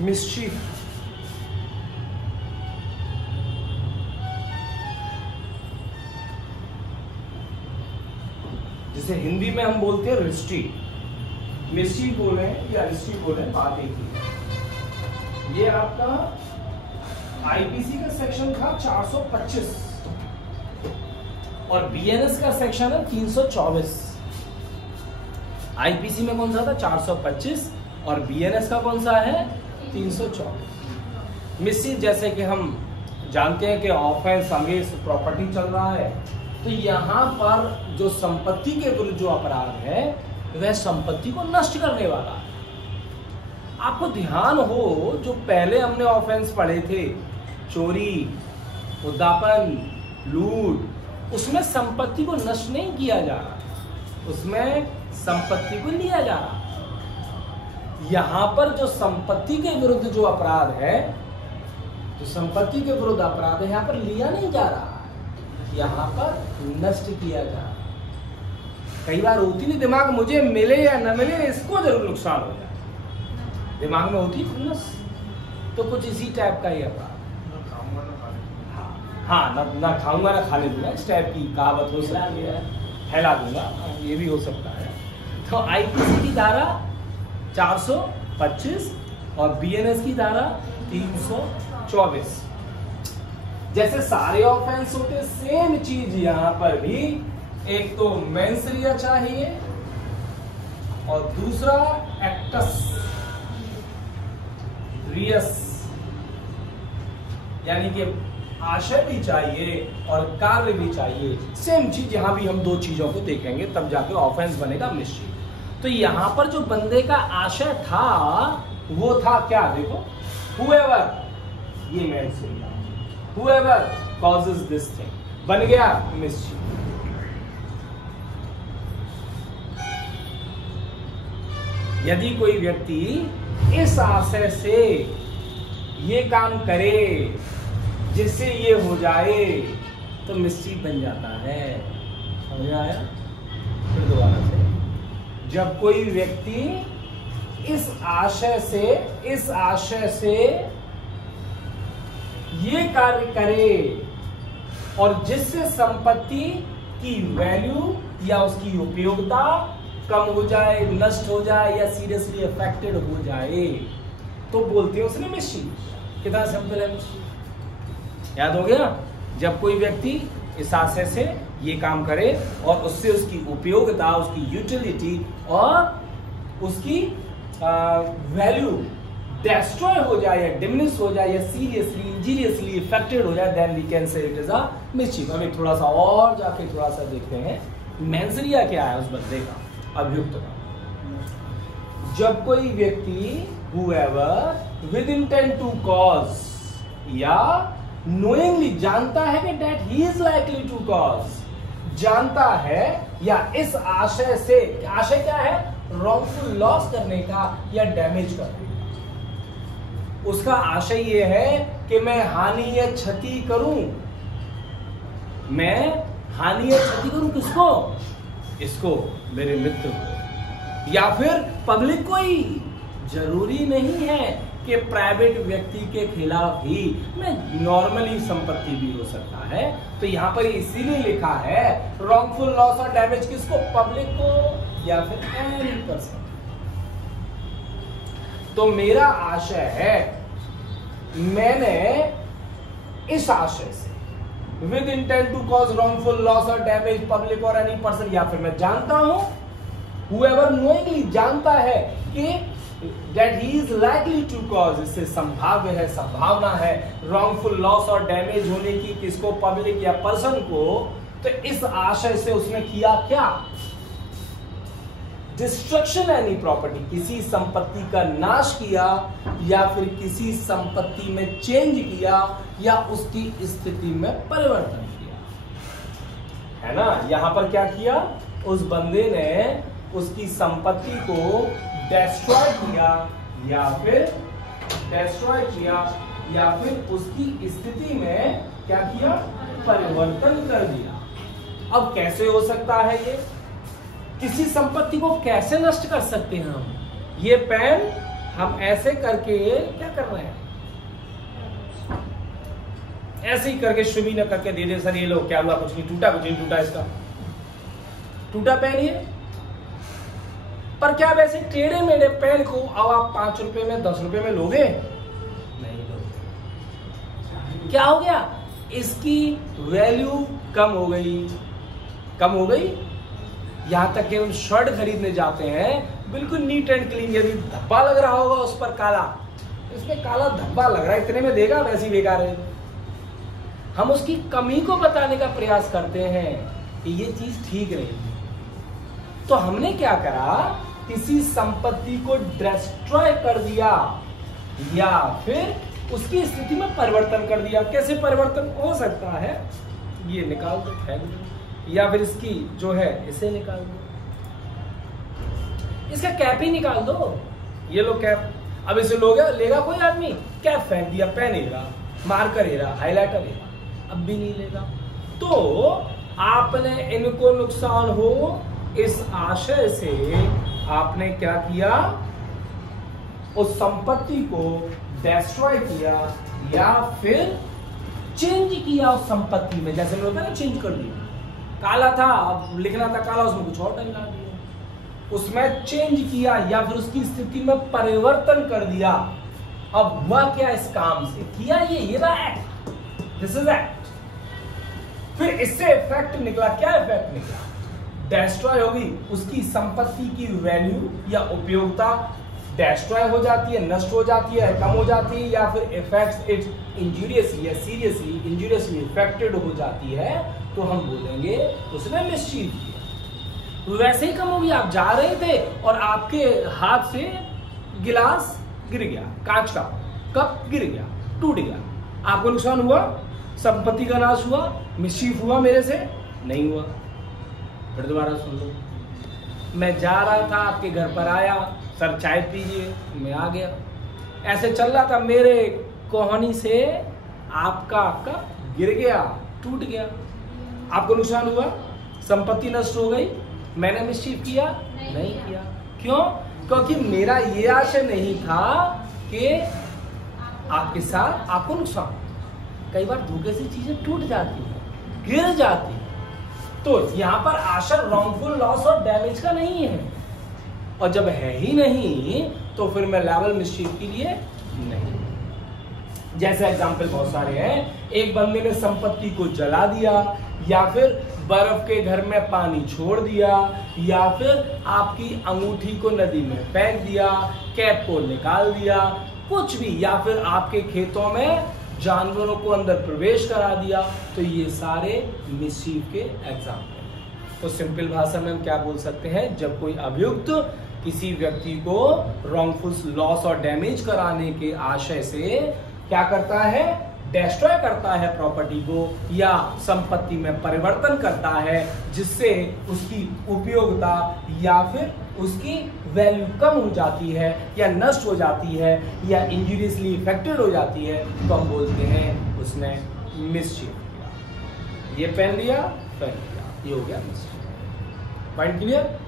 Mischief, जिसे हिंदी में हम बोलते हैं रिस्ट्री, मिस्चीफ बोले या रिस्ट्री बोले, बात एक ही। ये आपका आईपीसी का सेक्शन था 425 और बीएनएस का सेक्शन है 324। आईपीसी में कौन सा था 425 और बीएनएस का कौन सा है 324। मिस्चीफ जैसे कि हम जानते हैं कि ऑफेंस अगेंस्ट प्रॉपर्टी चल रहा है, तो यहां पर जो संपत्ति के विरुद्ध जो अपराध है वह संपत्ति को नष्ट करने वाला है। आपको ध्यान हो जो पहले हमने ऑफेंस पढ़े थे, चोरी, उद्यापन, लूट, उसमें संपत्ति को नष्ट नहीं किया जा रहा, उसमें संपत्ति को लिया जा रहा। यहां पर जो संपत्ति के विरुद्ध जो अपराध है, जो संपत्ति के विरुद्ध अपराध है, यहां पर लिया नहीं जा रहा, यहां पर नष्ट किया जा रहा। कई बार होती नहीं दिमाग, मुझे मिले या न मिले इसको जरूर नुकसान हो जाए, दिमाग में होती तो कुछ इसी टाइप का ही अपराध। हाँ, ना खाऊंगा ना खाने दूंगा, इस टाइप की कहावत हो सकती है, फैला दूंगा, ये भी हो सकता है। तो आईपीसी की धारा 425 और बीएनएस की धारा 324। जैसे सारे ऑफेंस होते, सेम चीज यहां पर भी, एक तो मेंस रिया चाहिए और दूसरा एक्टस रियस, यानी कि आशय भी चाहिए और कार्य भी चाहिए। सेम चीज यहां भी हम दो चीजों को देखेंगे, तब जाके ऑफेंस बनेगा मिस्चीफ। तो यहां पर जो बंदे का आशय था वो था क्या, देखो, whoever, ये mains Riya, whoever causes this thing, बन गया मिस्चीफ। यदि कोई व्यक्ति इस आशय से ये काम करे जिससे ये हो जाए तो मिस्चीफ बन जाता है। समझ आया? फिर दोबारा से, जब कोई व्यक्ति इस आशय से ये कार्य करे और जिससे संपत्ति की वैल्यू या उसकी उपयोगिता कम हो जाए, नष्ट हो जाए या सीरियसली अफेक्टेड हो जाए, तो बोलते हैं उसने मिस्चीफ। कितना सिंपल है मिस्चीफ, याद हो गया? जब कोई व्यक्ति इस आशय से ये काम करे और उससे उसकी उपयोगिता, उसकी यूटिलिटी और उसकी वैल्यू डिस्ट्रॉय हो जाए या डिमिनिश हो जाए या सीरियसली इंजीरियसली इफेक्टेड हो जाए, then we can say it is a mischief. हम थोड़ा सा और जाके थोड़ा सा देखते हैं मेंस रिया क्या है उस बंदे का, अभियुक्त का। जब कोई व्यक्ति whoever with intent to cause या knowingly जानता है कि that he is likely to cause, जानता है या इस आशय से, आशय क्या है, wrongful loss करने का या डैमेज करने का। उसका आशय ये है कि मैं हानि या क्षति करूं, मैं हानि या क्षति करूं किसको, इसको, मेरे मित्र को या फिर पब्लिक को ही। जरूरी नहीं है कि प्राइवेट व्यक्ति के खिलाफ ही, मैं नॉर्मली संपत्ति भी हो सकता है। तो यहां पर इसीलिए लिखा है रॉन्गफुल लॉस और डैमेज किसको, पब्लिक को या फिर एनी पर्सन। तो मेरा आशय है, मैंने इस आशय से with intent to cause wrongful loss और डैमेज पब्लिक और एनी पर्सन, या फिर मैं जानता हूं, whoever knowingly जानता है कि that he is likely to cause, इससे संभाव्य है, संभावना है wrongful loss और डैमेज होने की किसको, पब्लिक या पर्सन को। तो इस आशय से उसने किया क्या, डिस्ट्रक्शन एनी प्रॉपर्टी, किसी संपत्ति का नाश किया या फिर किसी संपत्ति में चेंज किया या उसकी स्थिति में परिवर्तन किया, है ना। यहां पर क्या किया, उस बंदे ने उसकी संपत्ति को डिस्ट्रॉय किया या फिर उसकी स्थिति में क्या किया, परिवर्तन कर दिया। अब कैसे हो सकता है ये, किसी संपत्ति को कैसे नष्ट कर सकते हैं हम। ये पेन हम ऐसे करके क्या कर रहे हैं, ऐसे ही करके शुभी न करके दे दे सर ये लो, क्या हुआ, कुछ नहीं टूटा, कुछ नहीं टूटा, इसका टूटा पेन ही है। पर क्या वैसे टेढ़े मेढ़े पेन को अब आप 5 रुपए में 10 रुपए में लोगे? नहीं लोगे। क्या हो गया, इसकी वैल्यू कम हो गई, कम हो गई। यहां तक कि हम शर्ट खरीदने जाते हैं, बिल्कुल नीट एंड क्लीन, यदि धब्बा लग रहा होगा उस पर काला, इसमें काला धब्बा लग रहा है, इतने में देगा, वैसी बेकार है। हम उसकी कमी को बताने का प्रयास करते हैं कि ये चीज ठीक रहेगी। तो हमने क्या करा, किसी संपत्ति को डिस्ट्रॉय कर दिया या फिर उसकी स्थिति में परिवर्तन कर दिया। कैसे परिवर्तन हो सकता है, ये निकाल दो, फेंक दो, या फिर इसकी जो है इसे निकाल दो, इसका कैप ही निकाल दो, ये लो कैप। अब इसे लेगा कोई आदमी? कैप फेंक दिया, पेन हेरा, मार्कर हेरा, हाइलाइटर हेरा, अब भी नहीं लेगा। तो आपने इनको नुकसान हो इस आशय से आपने क्या किया, उस संपत्ति को डिस्ट्रॉय किया या फिर चेंज किया उस संपत्ति में। जैसे होता है ना, चेंज कर दिया, काला था अब लिखना था काला, उसमें कुछ और टाइम ला दिया, उसमें चेंज किया या फिर उसकी स्थिति में परिवर्तन कर दिया। अब हुआ क्या, इस काम से किया ये रहा एक्ट, दिस इज एक्ट। फिर इससे इफेक्ट निकला, क्या इफेक्ट निकला, डिस्ट्रॉय होगी, उसकी संपत्ति की वैल्यू या उपयोगिता डिस्ट्रॉय हो जाती है, नष्ट हो जाती है, कम हो जाती है, या फिर इफेक्ट्स इट इंजूरियसली या सीरियसली इंजूरियसली इफेक्टेड हो जाती है, तो हम बोलेंगे उसने मिसचीफ किया। वैसे ही कम होगी, आप जा रहे थे और आपके हाथ से गिलास गिर गया, कांच का कप गिर गया, टूट गया, आपको नुकसान हुआ, संपत्ति का नाश हुआ, मिसचीफ हुआ, मेरे से नहीं हुआ। फिर दोबारा सुन लो, मैं जा रहा था, आपके घर पर आया, सर चाय पीजिए, मैं आ गया, ऐसे चल रहा था, मेरे कोहनी से आपका कप गिर गया, टूट गया, आपको नुकसान हुआ, संपत्ति नष्ट हो गई, मैंने मिसचीफ किया? नहीं किया। क्यों? क्योंकि मेरा ये आशय नहीं था कि आपके साथ आपको नुकसान। कई बार धोखे से चीजें टूट जाती है, गिर जाती है, तो यहां पर आशय रॉन्गफुल लॉस और डैमेज का नहीं है, और जब है ही नहीं तो फिर मैं लायबल मिसचीफ के लिए नहीं। जैसे एग्जांपल बहुत सारे हैं, एक बंदे ने संपत्ति को जला दिया, या फिर बर्फ के घर में पानी छोड़ दिया, या फिर आपकी अंगूठी को नदी में फेंक दिया, कैप को निकाल दिया, कुछ भी, या फिर आपके खेतों में जानवरों को अंदर प्रवेश करा दिया, तो ये सारे मिसचीफ के एग्जाम्पल हैं। तो सिंपल भाषा में हम क्या बोल सकते हैं, जब कोई अभियुक्त किसी व्यक्ति को रॉन्गफुल लॉस और डैमेज कराने के आशय से क्या करता है, डिस्ट्रॉय करता है प्रॉपर्टी को, या संपत्ति में परिवर्तन करता है जिससे उसकी उपयोगिता या फिर उसकी वैल्यू कम हो जाती है, या नष्ट हो जाती है, या इंजूरियसली इफेक्टेड हो जाती है, तो हम बोलते हैं उसने मिसचीफ किया। ये पेन लिया, पेन लिया, ये हो गया मिसचीफ। Point clear?